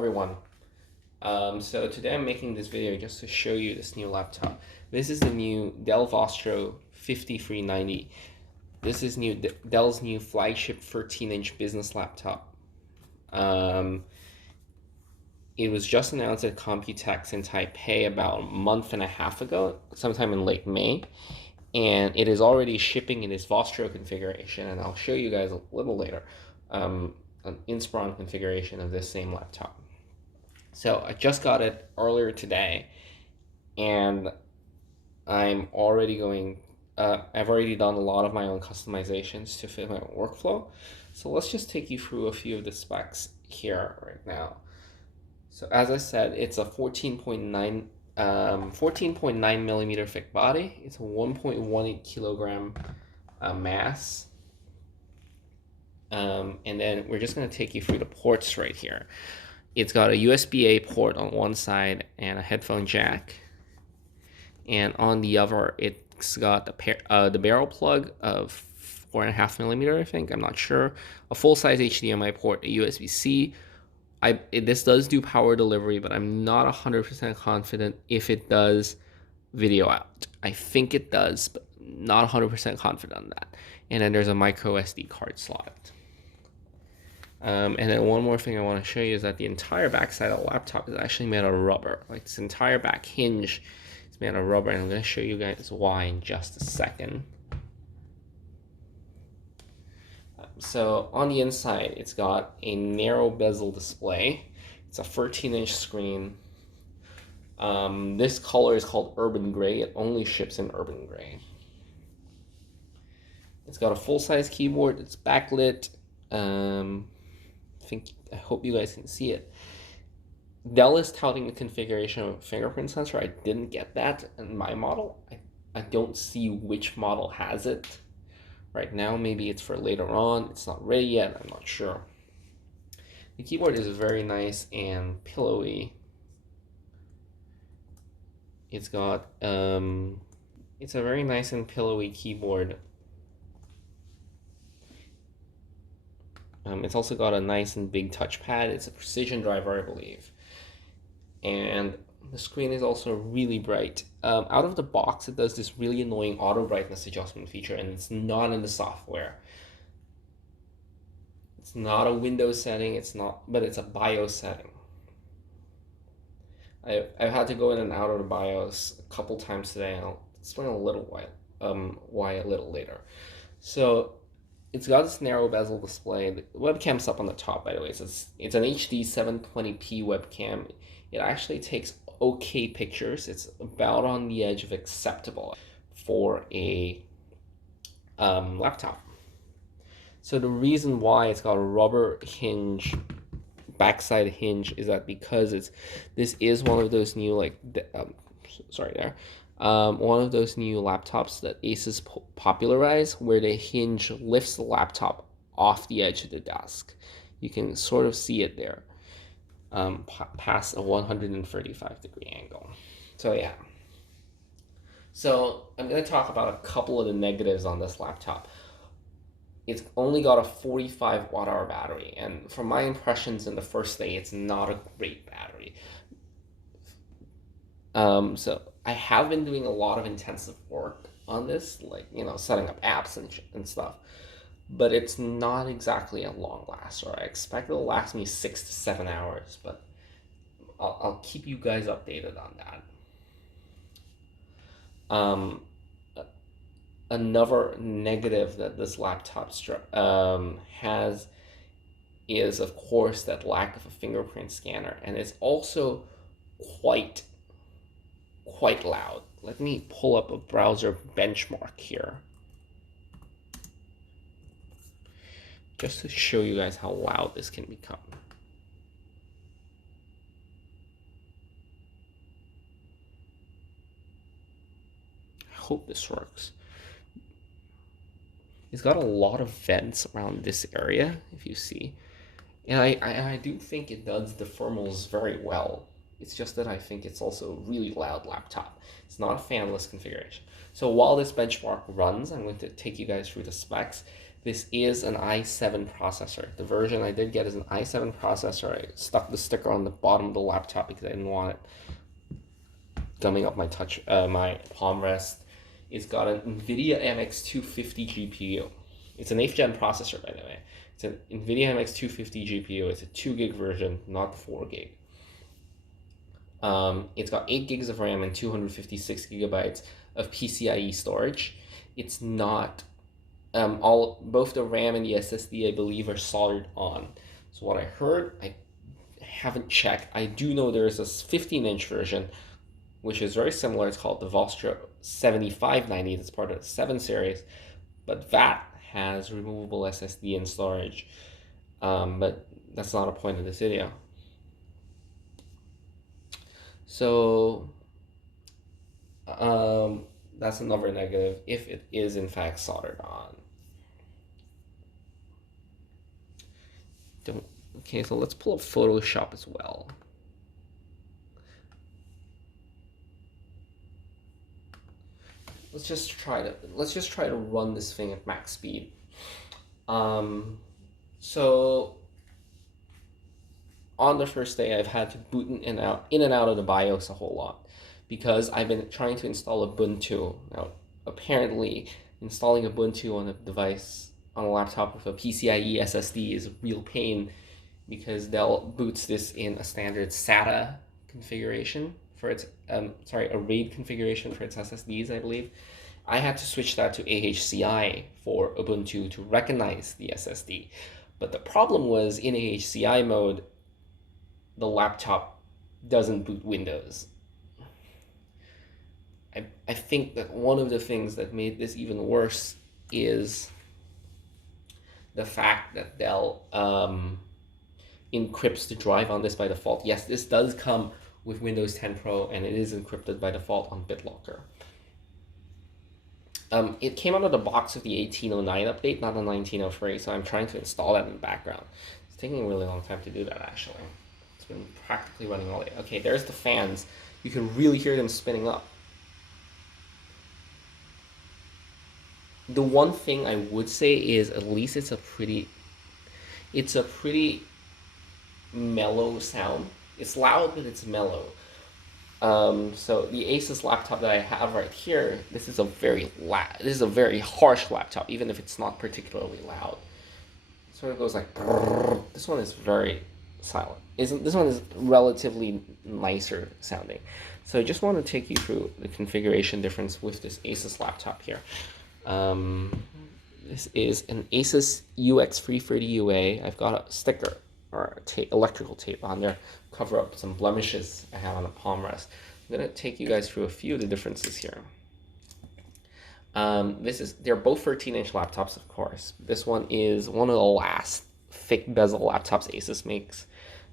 everyone. So today I'm making this video just to show you this new laptop. This is the new Dell Vostro 5390. This is Dell's new flagship 13-inch business laptop. It was just announced at Computex in Taipei about a month and a half ago, sometime in late May. And it is already shipping in this Vostro configuration, and I'll show you guys a little later an Inspiron configuration of this same laptop. So I just got it earlier today, and I'm already going, I've already done a lot of my own customizations to fit my own workflow. So let's just take you through a few of the specs here right now. So as I said, it's a 14.9 millimeter thick body. It's a 1.18 kilogram mass. And then we're just going to take you through the ports right here. It's got a USB-A port on one side and a headphone jack. And on the other, it's got the barrel plug of 4.5 millimeter, I think. I'm not sure. A full-size HDMI port, a USB-C. This does do power delivery, but I'm not 100% confident if it does video out. I think it does, but not 100% confident on that. And then there's a micro SD card slot. And then one more thing I want to show you is that the entire backside of the laptop is actually made of rubber. Like this entire back hinge is made of rubber, and I'm going to show you guys why in just a second. So on the inside, it's got a narrow bezel display. It's a 13-inch screen. This color is called Urban Gray. It only ships in Urban Gray. It's got a full-size keyboard. It's backlit. I hope you guys can see it. Dell is touting the configuration of a fingerprint sensor. I didn't get that in my model. I don't see which model has it right now. Maybe it's for later on. It's not ready yet. I'm not sure. The keyboard is very nice and pillowy. It's got it's a very nice and pillowy keyboard. It's also got a nice and big touchpad. It's a precision driver, I believe. And the screen is also really bright. Out of the box, it does this really annoying auto brightness adjustment feature, and it's not in the software. It's not a Windows setting, but it's a BIOS setting. I've had to go in and out of the BIOS a couple times today, and I'll explain a little why a little later. So it's got this narrow bezel display. The webcam's up on the top, by the way. So it's an HD 720p webcam. It actually takes okay pictures. It's about on the edge of acceptable for a laptop. So the reason why it's got a rubber hinge, backside hinge, is that because this is one of those new one of those new laptops that Asus popularized, where the hinge lifts the laptop off the edge of the desk. You can sort of see it there, past a 135-degree angle. So yeah. So I'm going to talk about a couple of the negatives on this laptop. It's only got a 45 watt-hour battery, and from my impressions in the first day, it's not a great battery. So I have been doing a lot of intensive work on this, like, setting up apps and stuff, but it's not exactly a long laster. I expect it'll last me 6 to 7 hours, but I'll keep you guys updated on that. Another negative that this laptop has is, of course, that lack of a fingerprint scanner, and it's also quite loud. Let me pull up a browser benchmark here just to show you guys how loud this can become. I hope this works. It's got a lot of vents around this area, if you see. And I do think it does the thermals very well. It's just that I think it's also a really loud laptop. It's not a fanless configuration. So while this benchmark runs, I'm going to take you guys through the specs. This is an i7 processor. The version I did get is an i7 processor. I stuck the sticker on the bottom of the laptop because I didn't want it gumming up my palm rest. It's got an NVIDIA MX250 GPU. It's an 8th gen processor, by the way. It's an NVIDIA MX250 GPU. It's a 2 gig version, not 4 gig. It's got 8 gigs of RAM and 256 gigabytes of PCIe storage. It's not both the RAM and the SSD, I believe, are soldered on. So what I heard, I haven't checked. I do know there's a 15-inch version, which is very similar. It's called the Vostro 7590. It's part of the 7 series, but that has removable SSD and storage. But that's not a point of this video. So that's another negative if it is in fact soldered on. Okay, so let's pull up Photoshop as well. Let's just try to run this thing at max speed. So on the first day, I've had to boot in and out of the BIOS a whole lot because I've been trying to install Ubuntu. Now, apparently, installing Ubuntu on a device, on a laptop with a PCIe SSD is a real pain because Dell boots this in a standard SATA configuration for its, a RAID configuration for its SSDs, I believe. I had to switch that to AHCI for Ubuntu to recognize the SSD. But the problem was in AHCI mode, the laptop doesn't boot Windows. I think that one of the things that made this even worse is the fact that Dell encrypts the drive on this by default. Yes, this does come with Windows 10 Pro, and it is encrypted by default on BitLocker. It came out of the box with the 1809 update, not the 1903, so I'm trying to install that in the background. It's taking a really long time to do that, actually. It's been practically running all day. Okay, there's the fans. You can really hear them spinning up. The one thing I would say is at least it's a pretty mellow sound. It's loud, but it's mellow. So the Asus laptop that I have right here, this is a very harsh laptop, even if it's not particularly loud. It sort of goes like brrr. This one is very silent. This one is relatively nicer sounding. So I just want to take you through the configuration difference with this Asus laptop here. This is an Asus UX330UA. I've got a sticker or electrical tape on there, cover up some blemishes I have on the palm rest. I'm gonna take you guys through a few of the differences here. They're both 13-inch laptops, of course. This one is one of the last thick bezel laptops Asus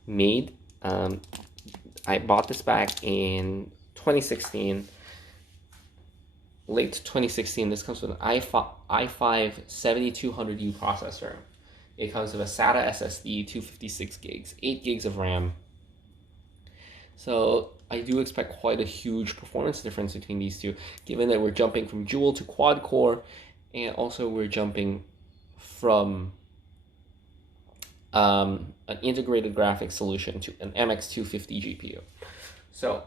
made. I bought this back in 2016. Late 2016, this comes with an i5 7200U processor. It comes with a SATA SSD, 256 gigs, 8 gigs of RAM. So I do expect quite a huge performance difference between these two, given that we're jumping from dual to quad core, and also we're jumping from an integrated graphics solution to an MX250 GPU. So,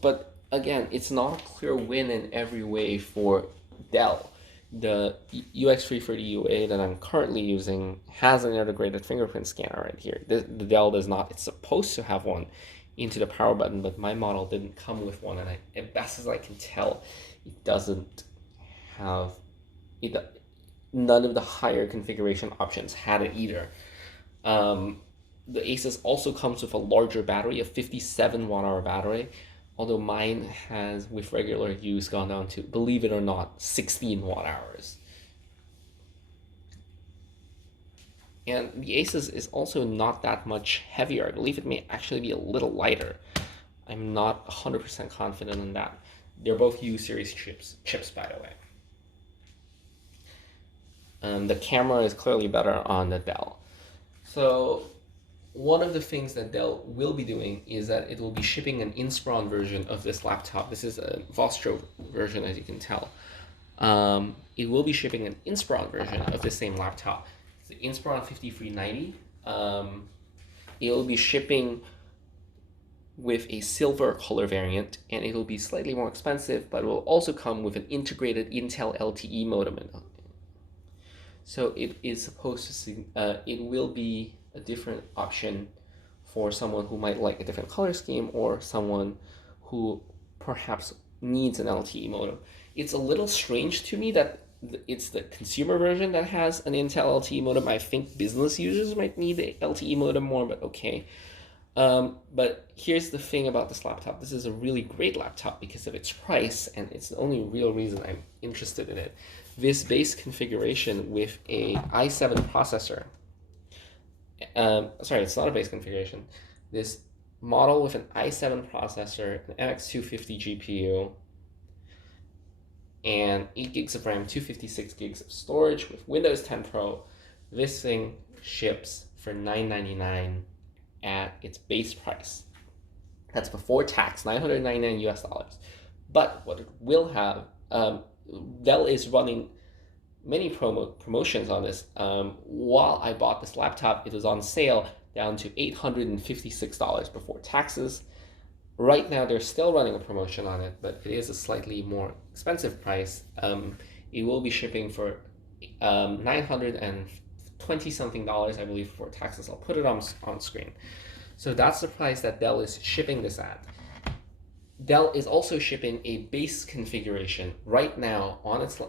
but again, it's not a clear win in every way for Dell. The UX330UA that I'm currently using has an integrated fingerprint scanner right here. The Dell does not. It's supposed to have one into the power button, but my model didn't come with one, and as best as I can tell, it doesn't have it. None of the higher configuration options had it either. The Asus also comes with a larger battery, a 57 watt-hour battery, although mine has, with regular use, gone down to, believe it or not, 16 watt-hours. And the Asus is also not that much heavier. I believe it may actually be a little lighter. I'm not 100% confident in that. They're both U-series chips, by the way. The camera is clearly better on the Dell. So one of the things that Dell will be doing is that it will be shipping an Inspiron version of this laptop. This is a Vostro version, as you can tell. It will be shipping an Inspiron version of the same laptop. It's the Inspiron 5390. It will be shipping with a silver color variant, and it will be slightly more expensive, but it will also come with an integrated Intel LTE modem. So it is supposed to it will be a different option for someone who might like a different color scheme, or someone who perhaps needs an LTE modem. It's a little strange to me that it's the consumer version that has an Intel LTE modem. I think business users might need the LTE modem more, but okay. But here's the thing about this laptop. This is a really great laptop because of its price, and it's the only real reason I'm interested in it. This base configuration with a i7 processor. Sorry, it's not a base configuration. This model with an i7 processor, an MX250 GPU, and 8 gigs of RAM, 256 gigs of storage with Windows 10 Pro. This thing ships for $999 at its base price. That's before tax, $999 US. But what it will have, Dell is running many promotions on this. While I bought this laptop, it was on sale down to $856 before taxes. Right now, they're still running a promotion on it, but it is a slightly more expensive price. It will be shipping for $920 something, I believe, before taxes. I'll put it on screen. So that's the price that Dell is shipping this at. Dell is also shipping a base configuration right now on its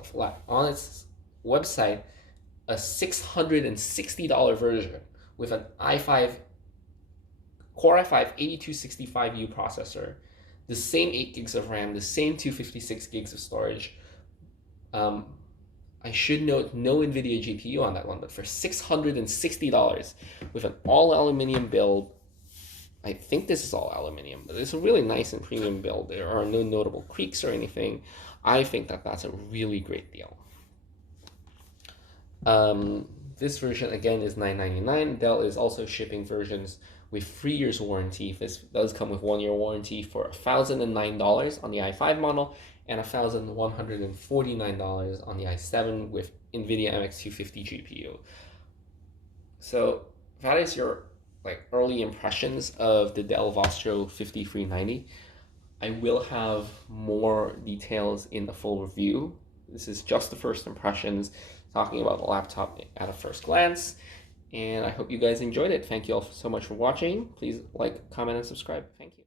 website, a $660 version with an Core i5 8265U processor, the same 8 gigs of RAM, the same 256 gigs of storage. I should note no NVIDIA GPU on that one, but for $660 with an all-aluminum build, I think this is all aluminum, but it's a really nice and premium build. There are no notable creaks or anything. I think that that's a really great deal. This version, again, is $999. Dell is also shipping versions with 3 years warranty. This does come with 1 year warranty for $1,009 on the i5 model and $1,149 on the i7 with NVIDIA MX250 GPU. So that is your early impressions of the Dell Vostro 5390. I will have more details in the full review. This is just the first impressions, talking about the laptop at a first glance, and I hope you guys enjoyed it. Thank you all so much for watching. Please like, comment, and subscribe. Thank you.